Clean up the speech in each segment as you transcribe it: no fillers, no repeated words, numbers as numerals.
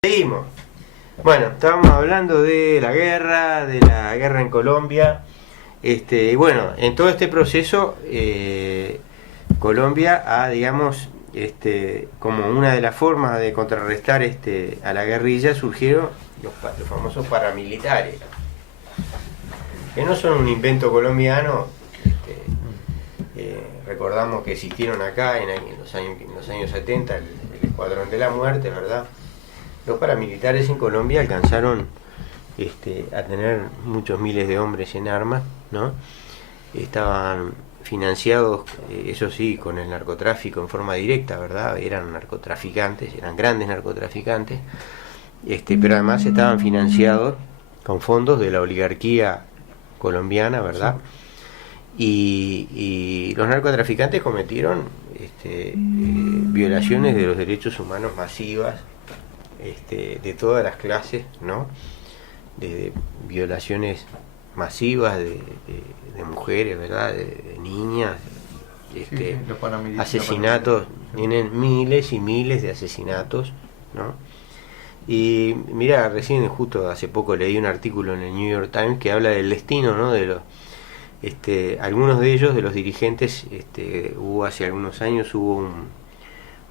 Seguimos. Bueno, estábamos hablando de la guerra en Colombia. Bueno, en todo este proceso, Colombia ha, digamos, como una de las formas de contrarrestar a la guerrilla surgieron los famosos paramilitares, que no son un invento colombiano. Recordamos que existieron acá en los años 70 el Escuadrón de la Muerte, ¿verdad? Los paramilitares en Colombia alcanzaron a tener muchos miles de hombres en armas, ¿no? Estaban financiados, eso sí, con el narcotráfico en forma directa, ¿verdad? Eran narcotraficantes, eran grandes narcotraficantes, pero además estaban financiados con fondos de la oligarquía colombiana, ¿verdad? Y los narcotraficantes cometieron violaciones de los derechos humanos masivas, de todas las clases, ¿no? De violaciones masivas de mujeres, ¿verdad? De niñas, asesinatos, tienen miles y miles de asesinatos, ¿no? Y mira, recién justo hace poco leí un artículo en el New York Times que habla del destino, ¿no? De los algunos de ellos, de los dirigentes, hace algunos años hubo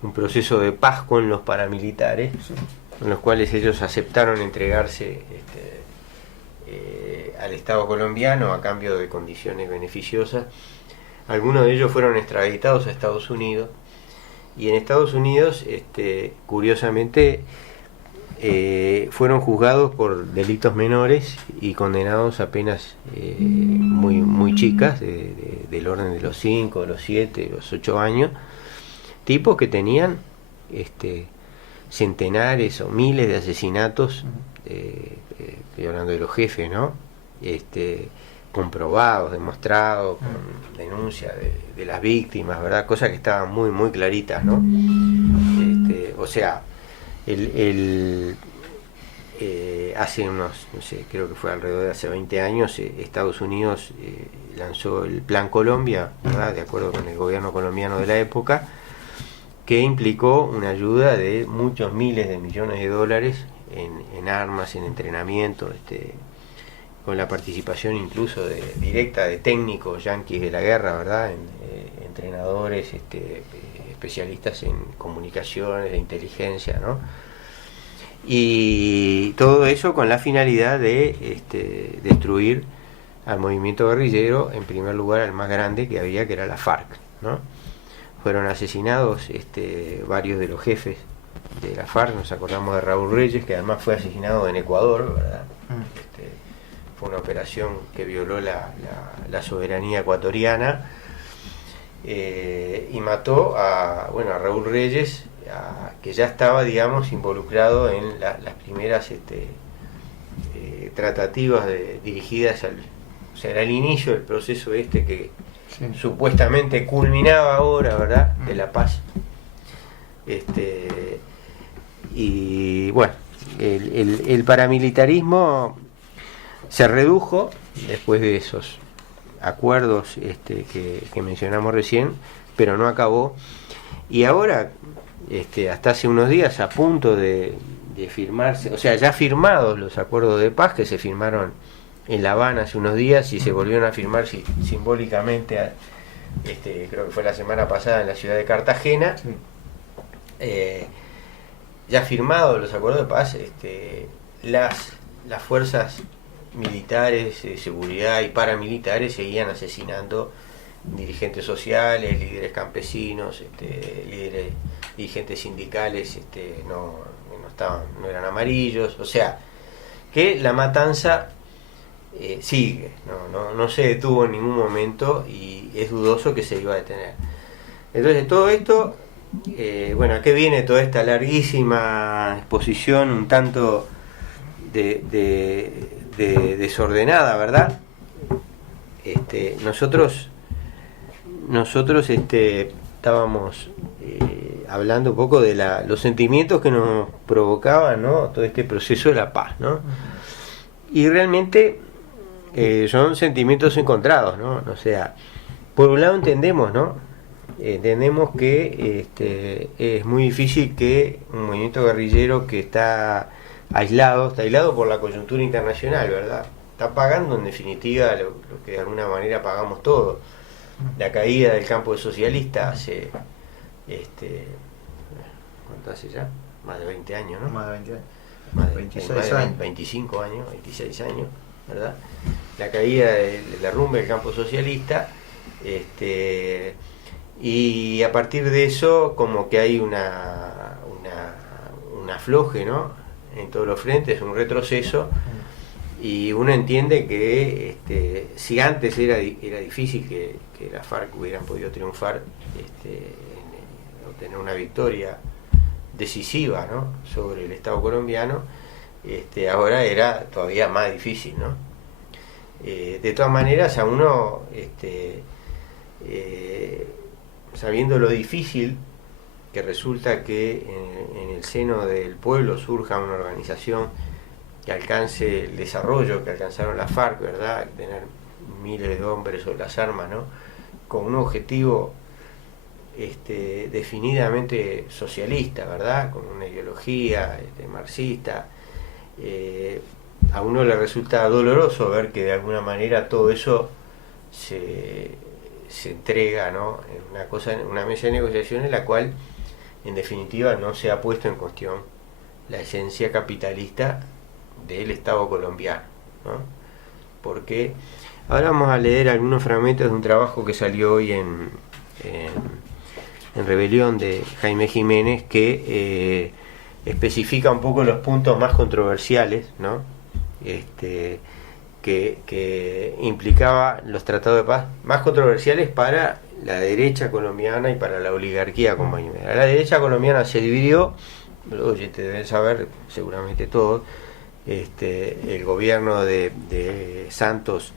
un proceso de paz con los paramilitares, sí, en los cuales ellos aceptaron entregarse al Estado colombiano a cambio de condiciones beneficiosas. Algunos de ellos fueron extraditados a Estados Unidos, y en Estados Unidos, curiosamente, fueron juzgados por delitos menores y condenados a penas muy chicas, del orden de los 5, los 7, los 8 años, tipos que tenían centenares o miles de asesinatos, estoy hablando de los jefes, ¿no? Comprobados, demostrados, con denuncia de las víctimas, ¿verdad? Cosas que estaban muy claritas, ¿no? O sea, hace unos, no sé, creo que fue alrededor de hace 20 años, Estados Unidos lanzó el Plan Colombia, ¿verdad? De acuerdo con el gobierno colombiano de la época, que implicó una ayuda de muchos miles de millones de dólares en armas, en entrenamiento, con la participación incluso directa de técnicos yanquis de la guerra, ¿verdad? Entrenadores, especialistas en comunicaciones, de inteligencia, ¿no? Y todo eso con la finalidad de destruir al movimiento guerrillero, en primer lugar al más grande que había, que era la FARC, ¿no? Fueron asesinados varios de los jefes de la FARC. Nos acordamos de Raúl Reyes, que además fue asesinado en Ecuador, ¿verdad? Fue una operación que violó la soberanía ecuatoriana, y mató a Raúl Reyes, que ya estaba, digamos, involucrado en las primeras tratativas dirigidas o sea, era el inicio del proceso que sí, supuestamente culminaba ahora, ¿verdad? De la paz. Y bueno, el paramilitarismo se redujo después de esos acuerdos que mencionamos recién, pero no acabó. Y ahora, hasta hace unos días, a punto de firmarse, o sea, ya firmados los acuerdos de paz que se firmaron en La Habana hace unos días y se volvieron a firmar simbólicamente, creo que fue la semana pasada, en la ciudad de Cartagena. Sí. Ya firmados los acuerdos de paz, las fuerzas militares, seguridad y paramilitares seguían asesinando dirigentes sociales, líderes campesinos, dirigentes sindicales, no eran amarillos. O sea, que la matanza sigue, no se detuvo en ningún momento, y es dudoso que se iba a detener. Entonces, todo esto, ¿a qué viene toda esta larguísima exposición un tanto desordenada, verdad? Nosotros estábamos hablando un poco de los sentimientos que nos provocaban, ¿no? Todo este proceso de la paz, ¿no? Y realmente son sentimientos encontrados, ¿no? O sea, por un lado entendemos, ¿no? entendemos que es muy difícil que un movimiento guerrillero que está aislado por la coyuntura internacional, ¿verdad? Está pagando en definitiva lo que de alguna manera pagamos todos. La caída del campo socialista hace, ¿cuánto hace ya? Más de 20 años, ¿no? Más de 20 años. Más de 26 años. 25 años, 26 años, ¿verdad? La caída del derrumbe del campo socialista, y a partir de eso como que hay un afloje, ¿no? En todos los frentes, un retroceso, y uno entiende que si antes era difícil que la FARC hubieran podido triunfar, obtener una victoria decisiva, ¿no? Sobre el Estado colombiano, ahora era todavía más difícil, ¿no? De todas maneras, a uno, sabiendo lo difícil que resulta que en el seno del pueblo surja una organización que alcance el desarrollo que alcanzaron las FARC, ¿verdad? Tener miles de hombres sobre las armas, ¿no? Con un objetivo definidamente socialista, ¿verdad? Con una ideología marxista. A uno le resulta doloroso ver que de alguna manera todo eso se entrega, ¿no? En una mesa de negociación en la cual en definitiva no se ha puesto en cuestión la esencia capitalista del Estado colombiano, ¿no? Porque ahora vamos a leer algunos fragmentos de un trabajo que salió hoy en Rebelión, de Jaime Jiménez, que especifica un poco los puntos más controversiales, ¿no? Que implicaba los tratados de paz más controversiales para la derecha colombiana y para la oligarquía compañera. La derecha colombiana se dividió, oye, te deben saber seguramente todos, el gobierno de Santos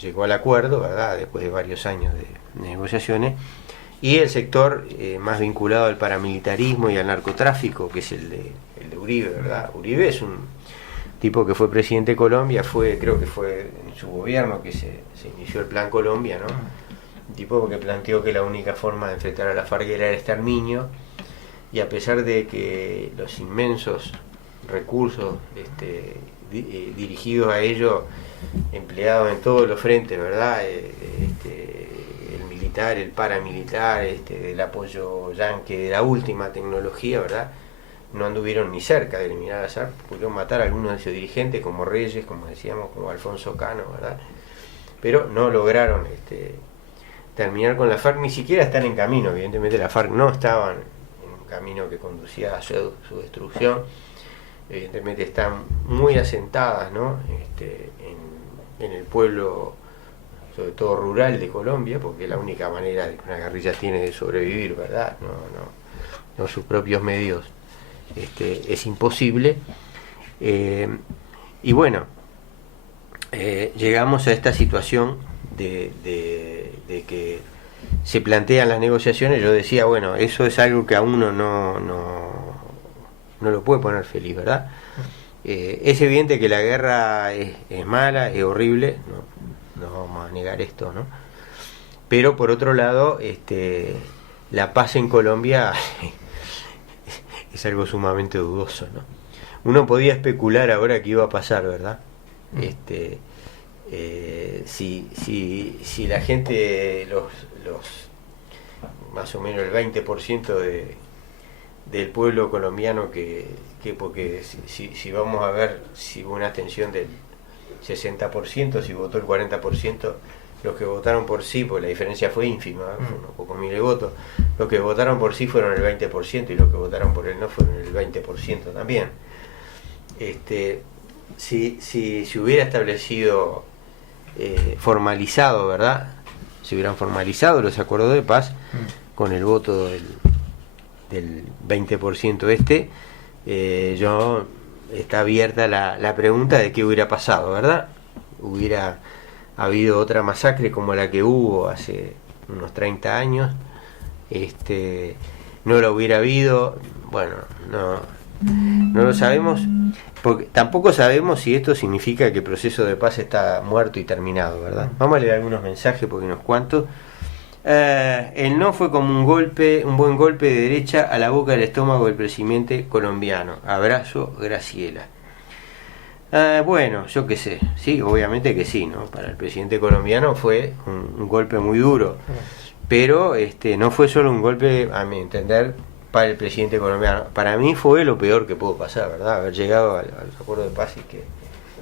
llegó al acuerdo, ¿verdad? Después de varios años de negociaciones, y el sector más vinculado al paramilitarismo y al narcotráfico, que es el de Uribe, ¿verdad? Uribe es un tipo que fue presidente de Colombia, creo que fue en su gobierno que se inició el Plan Colombia, ¿no? Un tipo que planteó que la única forma de enfrentar a la FARC era el exterminio, y a pesar de que los inmensos recursos dirigidos a ello, empleados en todos los frentes, ¿verdad? El militar, el paramilitar, el apoyo yanqui de la última tecnología, ¿verdad? No anduvieron ni cerca de eliminar a SARC, pudieron matar a algunos de sus dirigentes, como Reyes, como decíamos, como Alfonso Cano, ¿verdad? Pero no lograron terminar con la FARC, ni siquiera están en camino. Evidentemente la FARC no estaban en un camino que conducía a su destrucción. Evidentemente están muy asentadas, ¿no? En el pueblo, sobre todo rural de Colombia, porque es la única manera que una guerrilla tiene de sobrevivir, ¿verdad? No sus propios medios. Es imposible, y bueno, llegamos a esta situación de que se plantean las negociaciones. Yo decía, bueno, eso es algo que a uno no lo puede poner feliz, ¿verdad? Es evidente que la guerra es mala, es horrible, no vamos a negar esto, ¿no? Pero por otro lado, la paz en Colombia es algo sumamente dudoso, ¿no? Uno podía especular ahora qué iba a pasar, ¿verdad? Si la gente, los más o menos el 20% del pueblo colombiano porque si vamos a ver si hubo una abstención del 60%, si votó el 40%, los que votaron por sí, pues la diferencia fue ínfima, fue unos pocos miles de votos. Los que votaron por sí fueron el 20% y los que votaron por el no fueron el 20% también. Si hubiera establecido, formalizado, ¿verdad? Si hubieran formalizado los acuerdos de paz con el voto del 20% está abierta la pregunta de qué hubiera pasado, ¿verdad? Hubiera habido otra masacre como la que hubo hace unos 30 años, no la hubiera habido, bueno, no lo sabemos, porque tampoco sabemos si esto significa que el proceso de paz está muerto y terminado, ¿verdad? Vamos a leer algunos mensajes porque unos cuantos. El no fue como un buen golpe de derecha a la boca del estómago del presidente colombiano. Abrazo, Graciela. Bueno, yo qué sé, sí, obviamente que sí, ¿no? Para el presidente colombiano fue un golpe muy duro, pero no fue solo un golpe, a mi entender, para el presidente colombiano. Para mí fue lo peor que pudo pasar, ¿verdad? Haber llegado al acuerdo de paz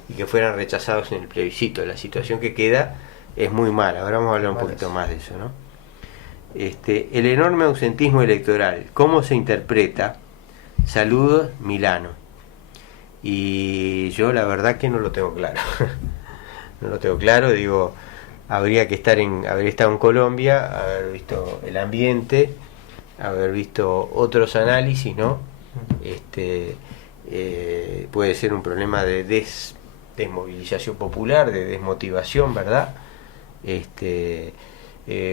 y que fueran rechazados en el plebiscito. La situación que queda es muy mala. Ahora vamos a hablar un poquito más de eso, ¿no? El enorme ausentismo electoral, ¿cómo se interpreta? Saludos, Milano. Y yo la verdad que no lo tengo claro. No lo tengo claro, digo, habría que haber estado en Colombia, haber visto el ambiente, haber visto otros análisis, ¿no? Puede ser un problema de desmovilización popular, de desmotivación, ¿verdad?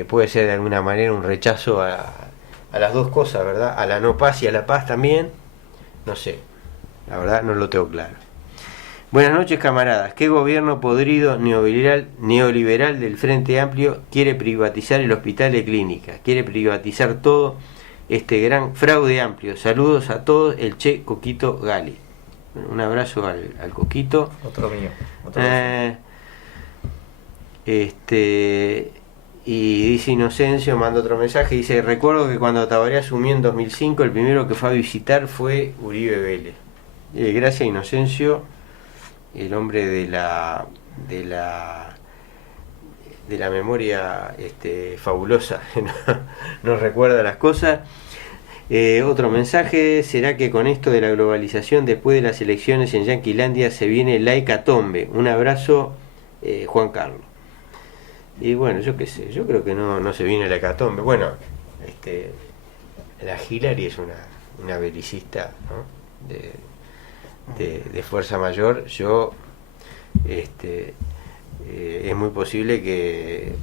Puede ser de alguna manera un rechazo a las dos cosas, ¿verdad? A la no paz y a la paz también, no sé, la verdad no lo tengo claro. Buenas noches, camaradas. ¿Qué gobierno podrido neoliberal del Frente Amplio quiere privatizar el hospital de clínica? Quiere privatizar todo este gran fraude amplio. Saludos a todos, el Che Coquito Gali. Un abrazo al Coquito. Otro mío. Y dice Inocencio, manda otro mensaje, dice: recuerdo que cuando Tabaré asumió en 2005, el primero que fue a visitar fue Uribe Vélez. Gracias, Inocencio, el hombre de la memoria fabulosa, nos recuerda las cosas. Otro mensaje: ¿será que con esto de la globalización, después de las elecciones en Yanquilandia, se viene la hecatombe? Un abrazo, Juan Carlos. Y bueno, yo qué sé, yo creo que no se viene la hecatombe. Bueno, la Hillary es una belicista, ¿no? de fuerza mayor. Yo es muy posible que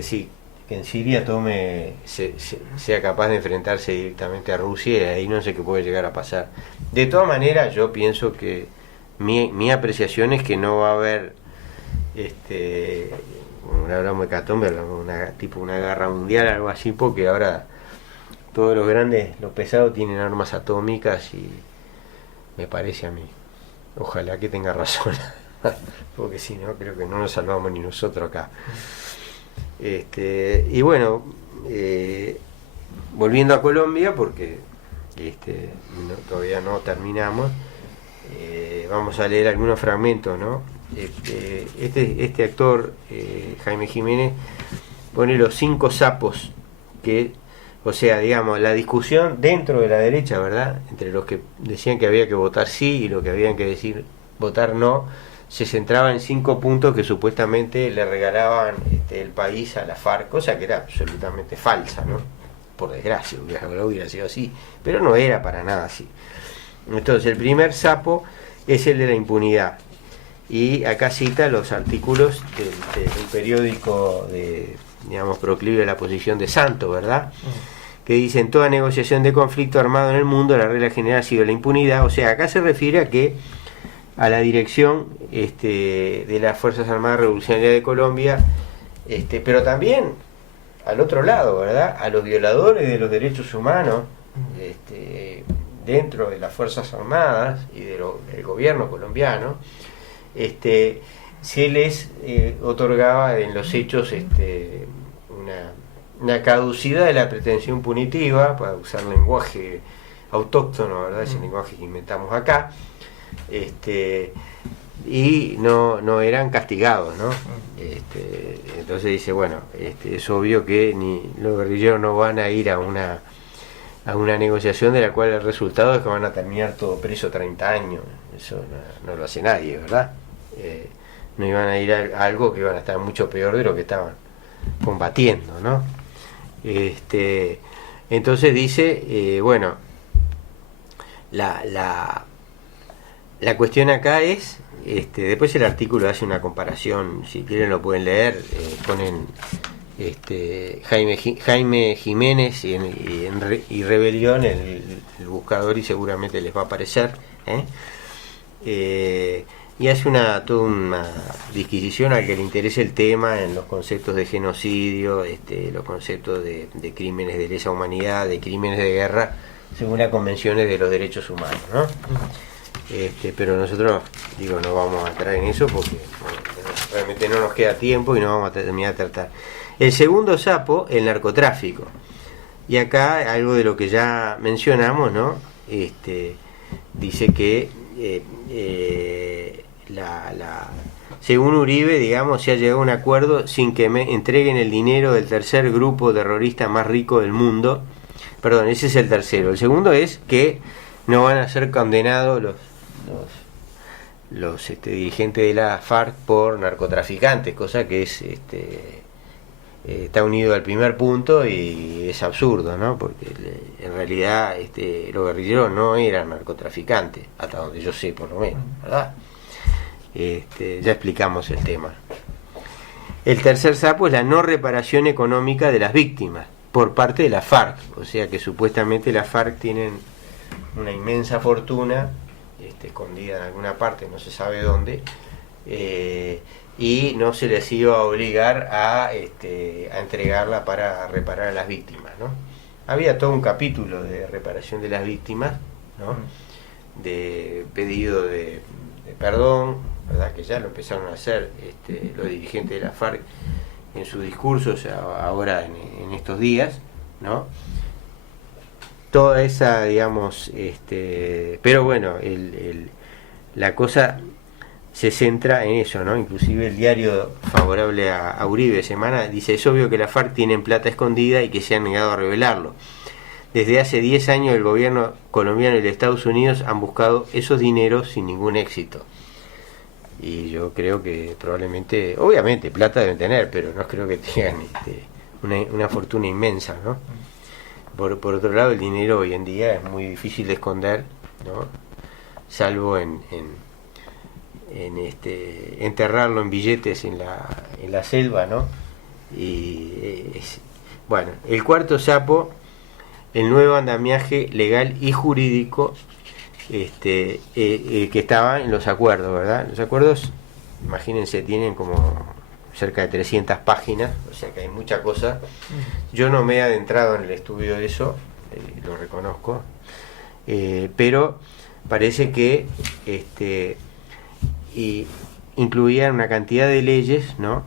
sí, que en Siria sea capaz de enfrentarse directamente a Rusia, y ahí no sé qué puede llegar a pasar. De todas maneras, yo pienso que mi apreciación es que no va a haber hablamos de hecatombe, tipo una guerra mundial, algo así, porque ahora todos los pesados tienen armas atómicas, y me parece a mí, ojalá que tenga razón, porque si no, creo que no nos salvamos ni nosotros acá. Y bueno, volviendo a Colombia, porque todavía no terminamos, vamos a leer algunos fragmentos, ¿no? Este actor, Jaime Jiménez, pone los 5 sapos que, o sea, digamos, la discusión dentro de la derecha, ¿verdad? Entre los que decían que había que votar sí y los que habían que decir votar no, se centraba en 5 puntos que supuestamente le regalaban el país a la FARC, cosa que era absolutamente falsa, ¿no? Por desgracia, hubiera sido así, pero no era para nada así. Entonces, el primer sapo es el de la impunidad. Y acá cita los artículos del periódico proclive a la posición de Santo, ¿verdad? Que dicen: toda negociación de conflicto armado en el mundo, la regla general ha sido la impunidad. O sea, acá se refiere a la dirección de las Fuerzas Armadas Revolucionarias de Colombia, pero también al otro lado, ¿verdad? A los violadores de los derechos humanos dentro de las Fuerzas Armadas y del gobierno colombiano. Se les otorgaba en los hechos una caducidad de la pretensión punitiva, para usar lenguaje autóctono, ¿verdad? Ese lenguaje que inventamos acá, y no eran castigados, ¿no? Entonces dice, bueno, es obvio que ni los guerrilleros no van a ir a una negociación de la cual el resultado es que van a terminar todo preso 30 años. Eso no lo hace nadie, ¿verdad? No iban a ir a algo que iban a estar mucho peor de lo que estaban combatiendo, ¿no? Entonces dice, bueno, la cuestión acá es, después el artículo hace una comparación, si quieren lo pueden leer, ponen Jaime Jiménez y Rebelión, el buscador, y seguramente les va a aparecer, y hace toda una disquisición al que le interese el tema en los conceptos de genocidio, los conceptos de crímenes de lesa humanidad, de crímenes de guerra, según las convenciones de los derechos humanos, ¿no? Pero nosotros, no vamos a entrar en eso porque realmente no nos queda tiempo y no vamos a terminar de tratar. El segundo sapo, el narcotráfico. Y acá algo de lo que ya mencionamos, ¿no? Dice que según Uribe, se ha llegado a un acuerdo sin que me entreguen el dinero del tercer grupo terrorista más rico del mundo. Perdón, ese es el tercero. El segundo es que no van a ser condenados los dirigentes de la FARC por narcotraficantes, cosa que es está unido al primer punto y es absurdo, ¿no? Porque en realidad los guerrilleros no eran narcotraficantes, hasta donde yo sé, por lo menos, ¿verdad? Ya explicamos el tema. El tercer sapo es la no reparación económica de las víctimas por parte de la FARC, o sea que supuestamente la FARC tienen una inmensa fortuna escondida en alguna parte, no se sabe dónde, y no se les iba a obligar a entregarla para reparar a las víctimas, ¿no? Había todo un capítulo de reparación de las víctimas, ¿no? De pedido de perdón, ¿verdad? Que ya lo empezaron a hacer los dirigentes de la FARC en sus discursos ahora en estos días, ¿no? Toda esa, pero bueno, la cosa se centra en eso, ¿no? Inclusive el diario favorable a Uribe Semana dice: es obvio que la FARC tienen plata escondida y que se han negado a revelarlo. Desde hace 10 años el gobierno colombiano y de Estados Unidos han buscado esos dineros sin ningún éxito. Y yo creo que probablemente, obviamente plata deben tener, pero no creo que tengan una fortuna inmensa, ¿no? Por otro lado, el dinero hoy en día es muy difícil de esconder, ¿no? Salvo en enterrarlo en billetes en la selva, ¿no? Bueno, el cuarto sapo, el nuevo andamiaje legal y jurídico que estaba en los acuerdos, ¿verdad? Los acuerdos, imagínense, tienen como cerca de 300 páginas, o sea que hay mucha cosa. Yo no me he adentrado en el estudio de eso, lo reconozco, pero parece que incluían una cantidad de leyes, ¿no?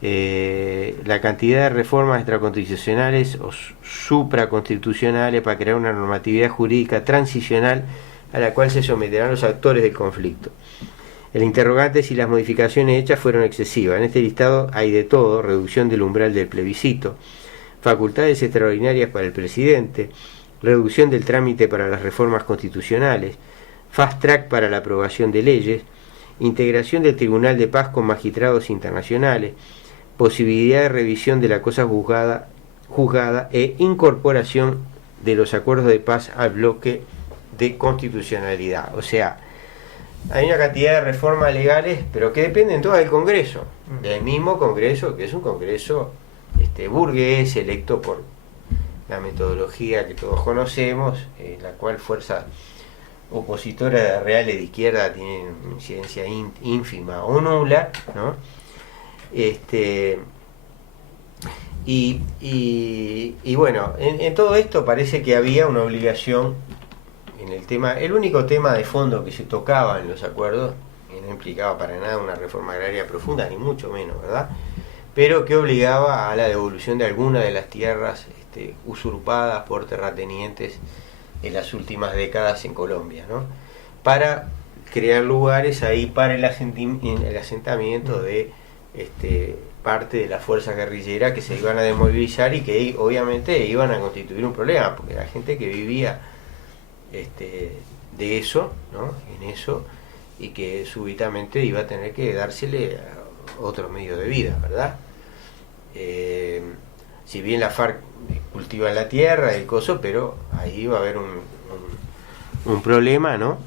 La cantidad de reformas extraconstitucionales o supraconstitucionales para crear una normatividad jurídica transicional a la cual se someterán los actores del conflicto. El interrogante es si las modificaciones hechas fueron excesivas. En este listado hay de todo: reducción del umbral del plebiscito, facultades extraordinarias para el presidente, reducción del trámite para las reformas constitucionales, fast track para la aprobación de leyes, integración del Tribunal de Paz con magistrados internacionales, posibilidad de revisión de la cosa juzgada e incorporación de los acuerdos de paz al bloque de constitucionalidad. O sea, hay una cantidad de reformas legales, pero que dependen todas del Congreso, del mismo Congreso, que es un Congreso burgués, electo por la metodología que todos conocemos, la cual fuerza opositora reales de izquierda tienen incidencia ínfima o nula, ¿no? Y bueno, en todo esto parece que había una obligación en el tema. El único tema de fondo que se tocaba en los acuerdos, que no implicaba para nada una reforma agraria profunda, ni mucho menos, ¿verdad? Pero que obligaba a la devolución de algunas de las tierras usurpadas por terratenientes en las últimas décadas en Colombia, ¿no? Para crear lugares ahí para el asentamiento de parte de las fuerzas guerrilleras que se iban a desmovilizar y que obviamente iban a constituir un problema, porque la gente que vivía de eso, ¿no? En eso, y que súbitamente iba a tener que dársele a otro medio de vida, ¿verdad? Si bien la FARC cultiva la tierra, el coso, pero ahí va a haber un problema, ¿no?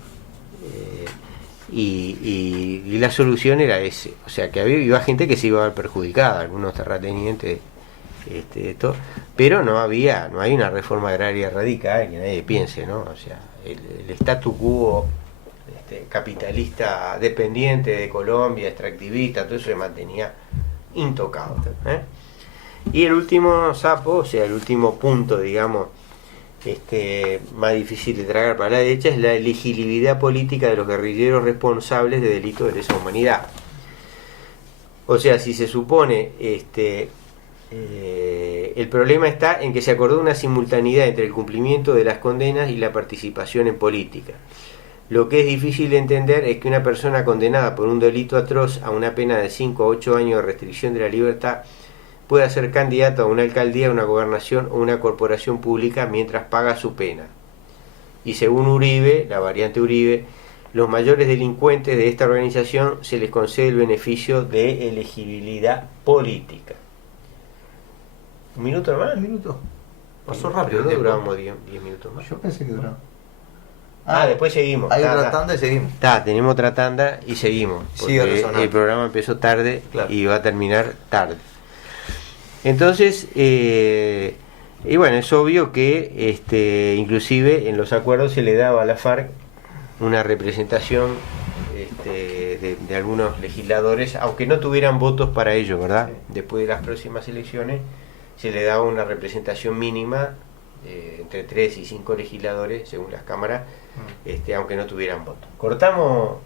Y la solución era ese, o sea que iba gente que se iba a ver perjudicada, algunos terratenientes, pero no hay una reforma agraria radical que nadie piense, ¿no? O sea, el statu quo capitalista dependiente de Colombia, extractivista, todo eso se mantenía intocado. Y el último sapo, o sea, el último punto, digamos, más difícil de tragar para la derecha, es la elegibilidad política de los guerrilleros responsables de delitos de lesa humanidad. O sea, si se supone, el problema está en que se acordó una simultaneidad entre el cumplimiento de las condenas y la participación en política. Lo que es difícil de entender es que una persona condenada por un delito atroz a una pena de 5 a 8 años de restricción de la libertad pueda ser candidato a una alcaldía, una gobernación o una corporación pública mientras paga su pena. Y según Uribe, la variante Uribe, los mayores delincuentes de esta organización se les concede el beneficio de elegibilidad política. ¿Un minuto más? ¿Un minuto? Pasó rápido, Pero ¿no? Durábamos 10 minutos más. Yo pensé que duraba. Después seguimos. Hay otra tanda y seguimos. Tenemos otra tanda y seguimos. Sigue Porque resonando. el programa empezó tarde, claro, y va a terminar tarde. Entonces, y bueno, es obvio que inclusive en los acuerdos se le daba a la FARC una representación de algunos legisladores, aunque no tuvieran votos para ello, ¿verdad? Después de las próximas elecciones se le daba una representación mínima entre 3 y 5 legisladores, según las cámaras, aunque no tuvieran votos. Cortamos